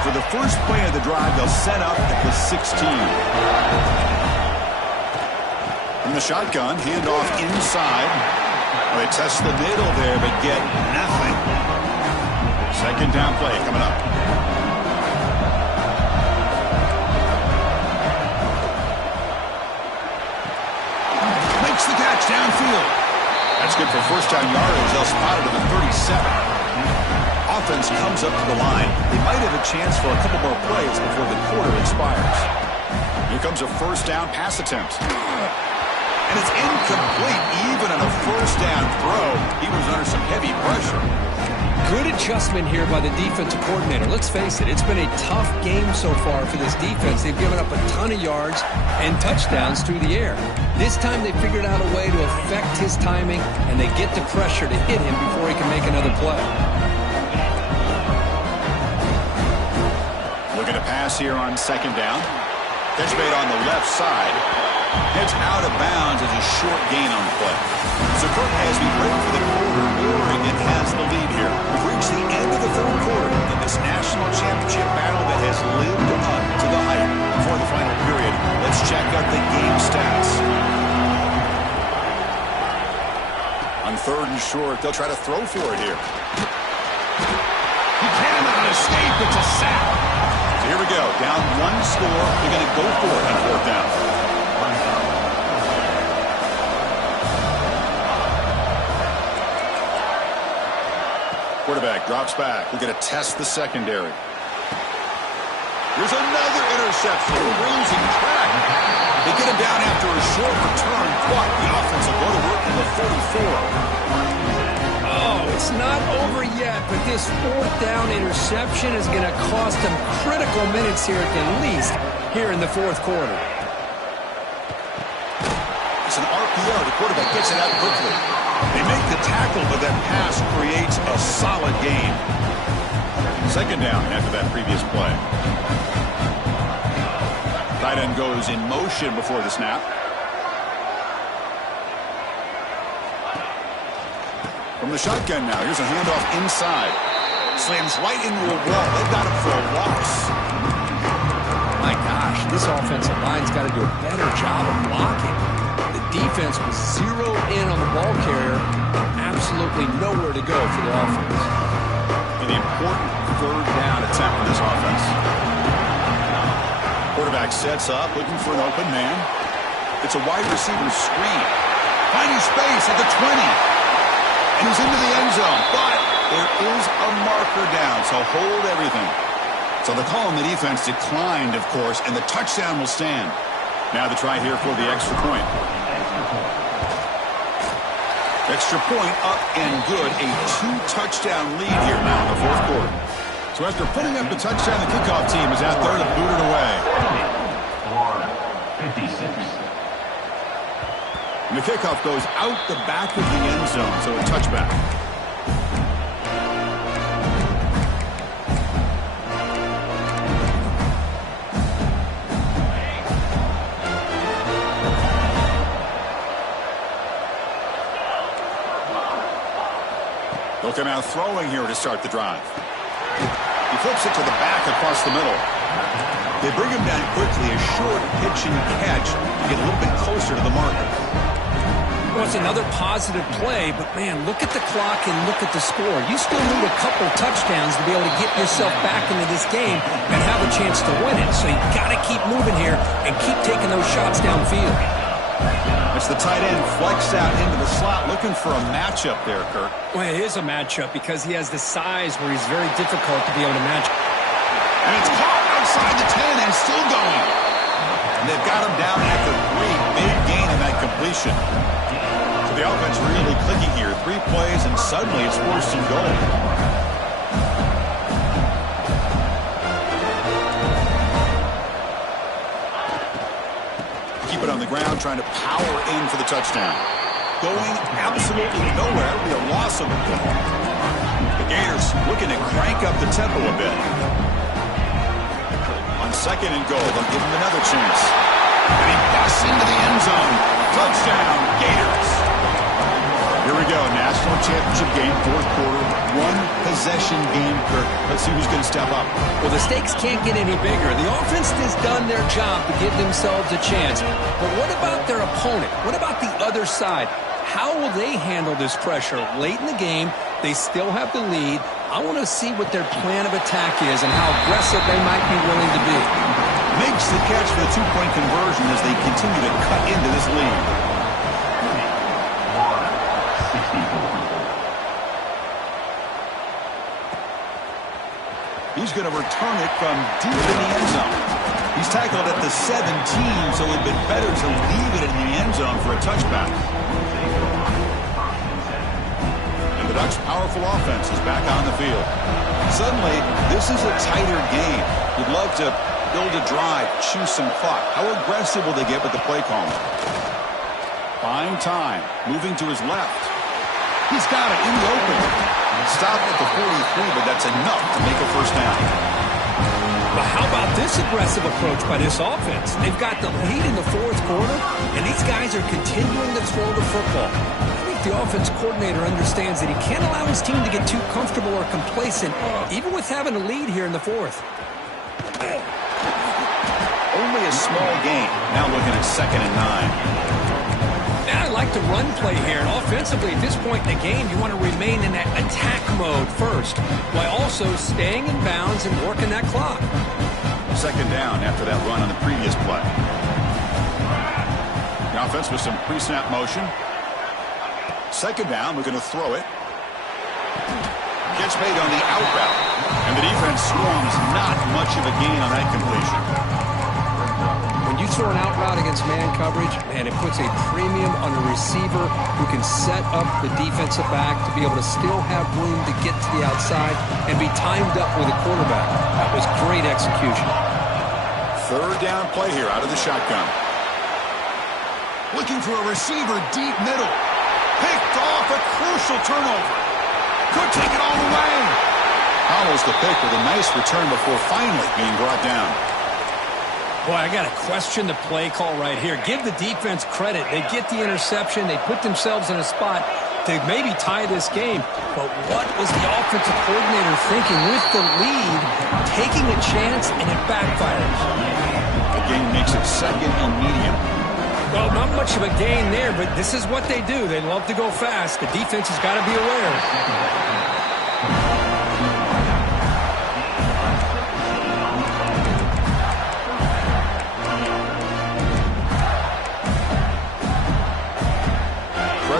For the first play of the drive, they'll set up at the 16. From the shotgun, handoff inside. They test the middle there, but get nothing. Second down play coming up. Makes the catch downfield. That's good for first down yardage. They'll spot it at the 37. Offense comes up to the line. They might have a chance for a couple more plays before the quarter expires. Here comes a first down pass attempt. And it's incomplete. Even on a first down throw, he was under some heavy pressure. Good adjustment here by the defensive coordinator. Let's face it, it's been a tough game so far for this defense. They've given up a ton of yards and touchdowns through the air. This time they figured out a way to affect his timing, and they get the pressure to hit him before he can make another play. Looking to pass here on second down. Catch made on the left side. It's out of bounds as a short gain on the play. So, Kirk, as we break for the quarter, Oregon has the lead here. We've reached the end of the third quarter in this national championship battle that has lived up to the hype. Before the final period, let's check out the game stats. On third and short, they'll try to throw for it here. He cannot escape. It's a sack. So here we go. Down one score. They're going to go for it on fourth down. Quarterback drops back. We're going to test the secondary. Here's another interception. Losing track. They get him down after a short return, but the offense will go to work in the 34. Oh, it's not over yet, but this fourth down interception is going to cost them critical minutes here at the least here in the fourth quarter. It's an RPO. The quarterback gets it out quickly. They make the tackle, but that pass creates a solid gain. Second down after that previous play. Tight end goes in motion before the snap. From the shotgun now, here's a handoff inside. Slams right into a wall. They've got him for a loss. My gosh, this offensive line's got to do a better job of blocking. The defense was zeroed in on the ball carrier and absolutely nowhere to go for the offense. An important third down attempt for this offense. Quarterback sets up, looking for an open man. It's a wide receiver screen. Finding space at the 20. And he's into the end zone. But there is a marker down, so hold everything. So the call on the defense declined, of course, and the touchdown will stand. Now the try here for the extra point. Extra point up and good. A two-touchdown lead here now in the fourth quarter. So after putting up the touchdown, the kickoff team is out there to boot it away. Florida, 56. And the kickoff goes out the back of the end zone, so a touchback. They'll come out throwing here to start the drive. He flips it to the back across the middle. They bring him down quickly, a short pitch and catch to get a little bit closer to the marker. Well, it's another positive play, but man, look at the clock and look at the score. You still need a couple touchdowns to be able to get yourself back into this game and have a chance to win it. So you've got to keep moving here and keep taking those shots downfield. It's the tight end flexed out into the slot, looking for a matchup there, Kirk. Well, it is a matchup because he has the size where he's very difficult to be able to match. And it's caught outside the 10 and still going. And they've got him down after 3. Big gain in that completion. So the offense really clicking here. 3 plays and suddenly it's first and goal. Keep it on the ground, trying to power in for the touchdown. Going absolutely nowhere. It'll be a loss of a ball. The Gators looking to crank up the tempo a bit. On second and goal, they'll give him another chance. And he busts into the end zone. Touchdown, Gators. Here we go, national championship game, fourth quarter, one-possession game, Kirk. Let's see who's going to step up. Well, the stakes can't get any bigger. The offense has done their job to give themselves a chance. But what about their opponent? What about the other side? How will they handle this pressure late in the game They still have the lead. I want to see what their plan of attack is and how aggressive they might be willing to be. Makes the catch for the two-point conversion as they continue to cut into this lead. 64. He's going to return it from deep in the end zone. He's tackled at the 17, so it would have been better to leave it in the end zone for a touchback. And the Ducks' powerful offense is back on the field. Suddenly, this is a tighter game. You'd love to build a drive, choose some clock. How aggressive will they get with the play calling? Buying time, moving to his left. He's got it in the open. Stop at the 43, but that's enough to make a first down. But how about this aggressive approach by this offense? They've got the lead in the fourth quarter, and these guys are continuing to throw the football. I think the offense coordinator understands that he can't allow his team to get too comfortable or complacent, even with having a lead here in the fourth. Only a small gain. Now looking at 2nd and 9. I like the run play here, and offensively at this point in the game, you want to remain in that attack mode first, while also staying in bounds and working that clock. 2nd down after that run on the previous play. The offense with some pre-snap motion. 2nd down, we're going to throw it. Gets made on the out route, and the defense swarms. Not much of a gain on that completion. When you throw an out route against man coverage, man, it puts a premium on a receiver who can set up the defensive back to be able to still have room to get to the outside and be timed up with a quarterback. That was great execution. 3rd down play here out of the shotgun. Looking for a receiver deep middle. Picked off, a crucial turnover. Could take it all the way. Follows the pick with a nice return before finally being brought down. Boy, I got to question the play call right here. Give the defense credit. They get the interception. They put themselves in a spot to maybe tie this game. But what was the offensive coordinator thinking with the lead, taking a chance, and it backfires? The game makes it 2nd and medium. Well, not much of a gain there, but this is what they do. They love to go fast. The defense has got to be aware.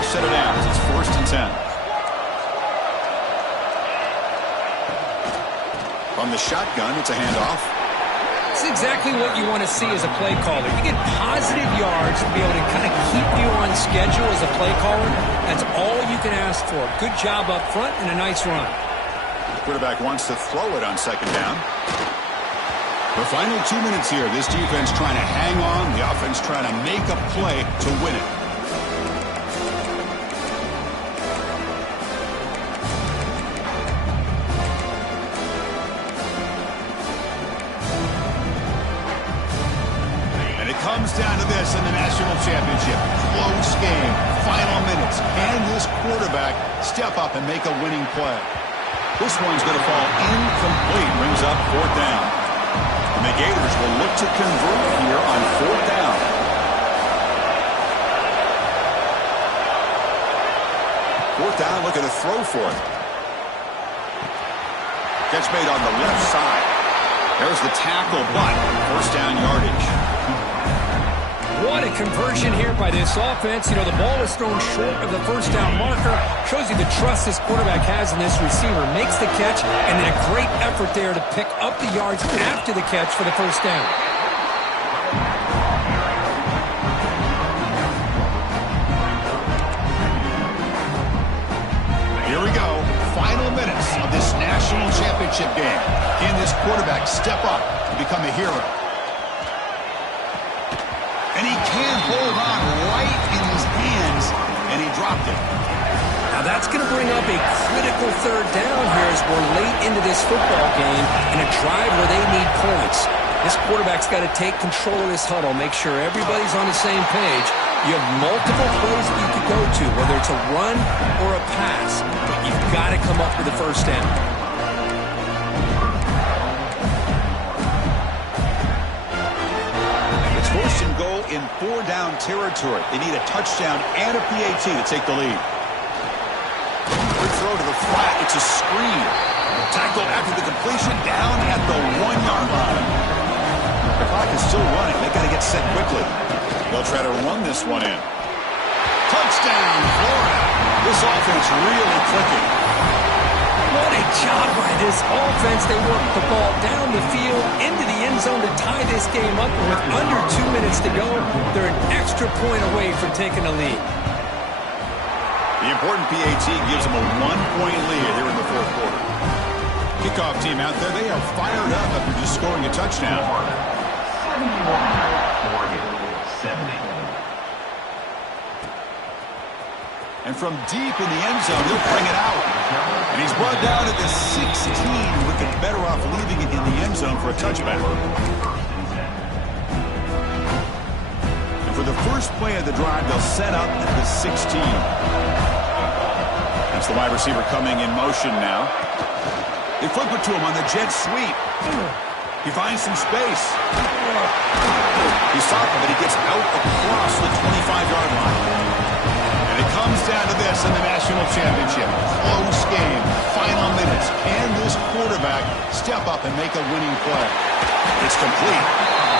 Set it out. It's 1st and 10. From the shotgun, it's a handoff. It's exactly what you want to see as a play caller. You get positive yards to be able to kind of keep you on schedule as a play caller. That's all you can ask for. Good job up front and a nice run. The quarterback wants to throw it on 2nd down. The final 2 minutes here. This defense trying to hang on. The offense trying to make a play to win it. Comes down to this in the national championship. Close game. Final minutes. Can this quarterback step up and make a winning play? This one's going to fall incomplete. Brings up 4th down. And the Gators will look to convert here on 4th down. Fourth down, looking to throw for it. Gets made on the left side. There's the tackle, but 1st down yardage. What a conversion here by this offense. You know, the ball is thrown short of the 1st down marker. Shows you the trust this quarterback has in this receiver. Makes the catch, and then a great effort there to pick up the yards after the catch for the 1st down. Here we go. Final minutes of this national championship game. Can this quarterback step up and become a hero? And he can hold on right in his hands, and he dropped it. Now that's going to bring up a critical 3rd down here as we're late into this football game in a drive where they need points. This quarterback's got to take control of this huddle, make sure everybody's on the same page. You have multiple plays that you could go to, whether it's a run or a pass, but you've got to come up with the 1st down. First and goal in 4-down territory. They need a touchdown and a PAT to take the lead. Good throw throw to the flat. It's a screen. Tackle after the completion down at the 1-yard line. The clock is still running. They got to get set quickly. They'll try to run this one in. Touchdown, Florida. This offense really clicking. What a job by this offense. They worked the ball down the field into the end zone to tie this game up. And with under 2 minutes to go, they're an extra point away from taking a lead. The important PAT gives them a 1-point lead here in the fourth quarter. Kickoff team out there, they are fired up after just scoring a touchdown. 70. And from deep in the end zone, they'll bring it out. And he's brought down at the 16, looking better off leaving it in the end zone for a touchback. And for the first play of the drive, they'll set up at the 16. That's the wide receiver coming in motion now. They flip it to him on the jet sweep. He finds some space. He's stopping, but he gets out across the 25-yard line. And it comes down to this in the national championship. Close game, final minutes. Can this quarterback step up and make a winning play? It's complete.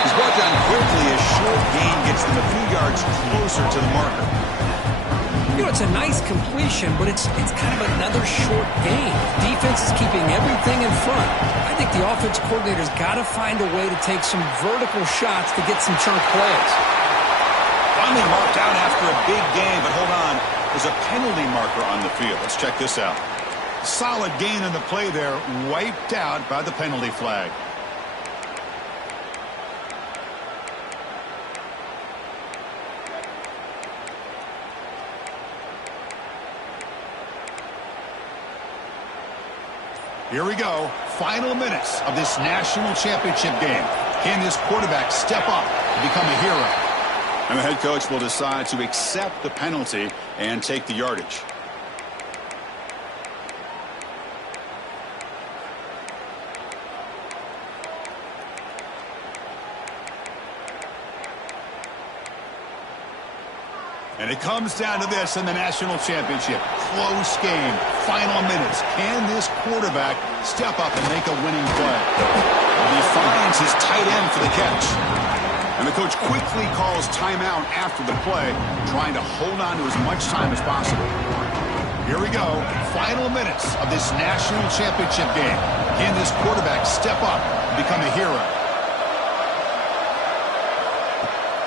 He's brought down quickly as short gain gets them a few yards closer to the marker. You know, it's a nice completion, but it's kind of another short game. Defense is keeping everything in front. I think the offense coordinator's got to find a way to take some vertical shots to get some chunk plays. Finally marked out after a big game, but hold on. There's a penalty marker on the field. Let's check this out. Solid gain in the play there, wiped out by the penalty flag. Here we go. Final minutes of this national championship game. Can this quarterback step up and become a hero? And the head coach will decide to accept the penalty and take the yardage. And it comes down to this in the national championship. Close game. Final minutes. Can this quarterback step up and make a winning play? And he finds his tight end for the catch. And the coach quickly calls timeout after the play, trying to hold on to as much time as possible. Here we go. Final minutes of this national championship game. Can this quarterback step up and become a hero?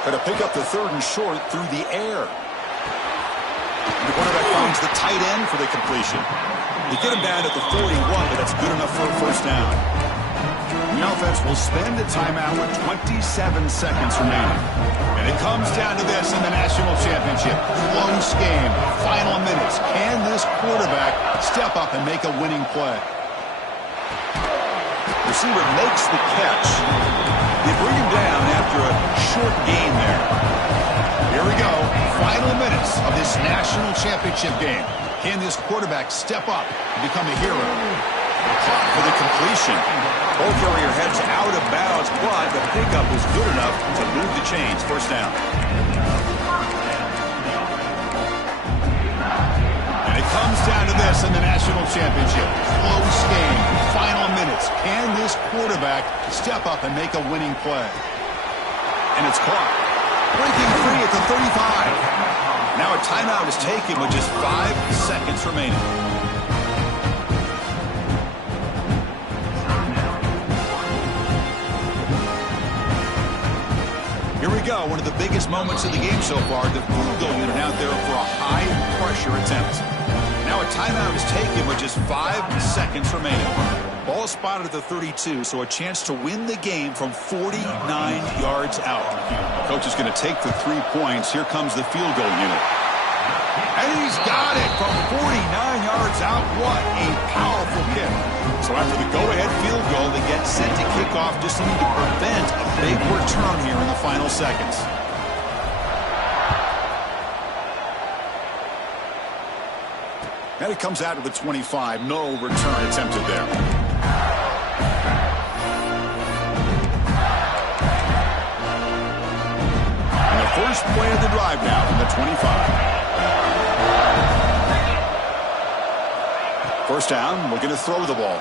Got to pick up the third and short through the air. The quarterback finds the tight end for the completion. They get him down at the 41, but that's good enough for a first down. The offense will spend a timeout with 27 seconds remaining. And it comes down to this in the national championship. Close game, final minutes. Can this quarterback step up and make a winning play? Receiver makes the catch. They bring him down after a short gain there. Here we go. Final minutes of this national championship game. Can this quarterback step up and become a hero? Caught for the completion. Ball carrier heads out of bounds, but the pickup was good enough to move the chains. First down. And it comes down to this in the national championship. Close game. Final minutes. Can this quarterback step up and make a winning play? And it's caught. Breaking free at the 35. Now a timeout is taken with just 5 seconds remaining. Here we go. One of the biggest moments of the game so far. The field goal unit out there for a high-pressure attempt. Now a timeout is taken with just 5 seconds remaining. Ball spotted at the 32, so a chance to win the game from 49 yards out. Coach is going to take the 3 points. Here comes the field goal unit. And he's got it from 49 yards out. What a powerful kick. So after the go-ahead field goal, they get set to kick off. Just need to prevent a big return here in the final seconds. And it comes out to the 25. No return attempted there. And the first play of the drive now from the 25. First down, looking to throw the ball.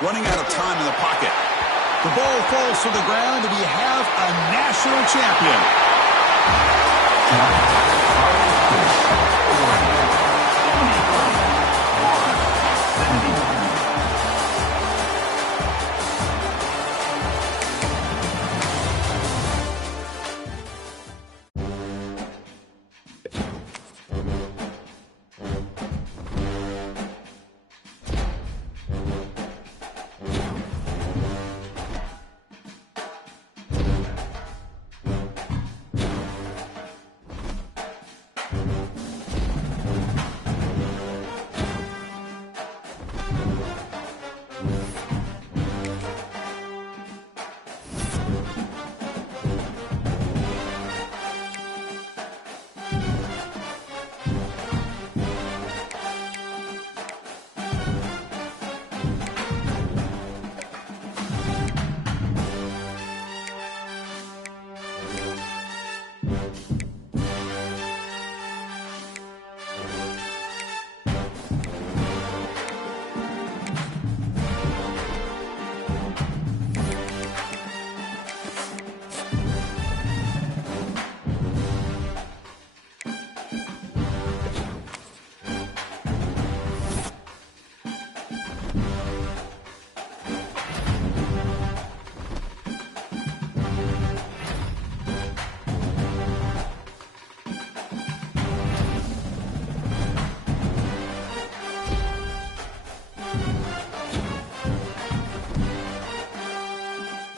Running out of time in the pocket. The ball falls to the ground, and you have a national champion.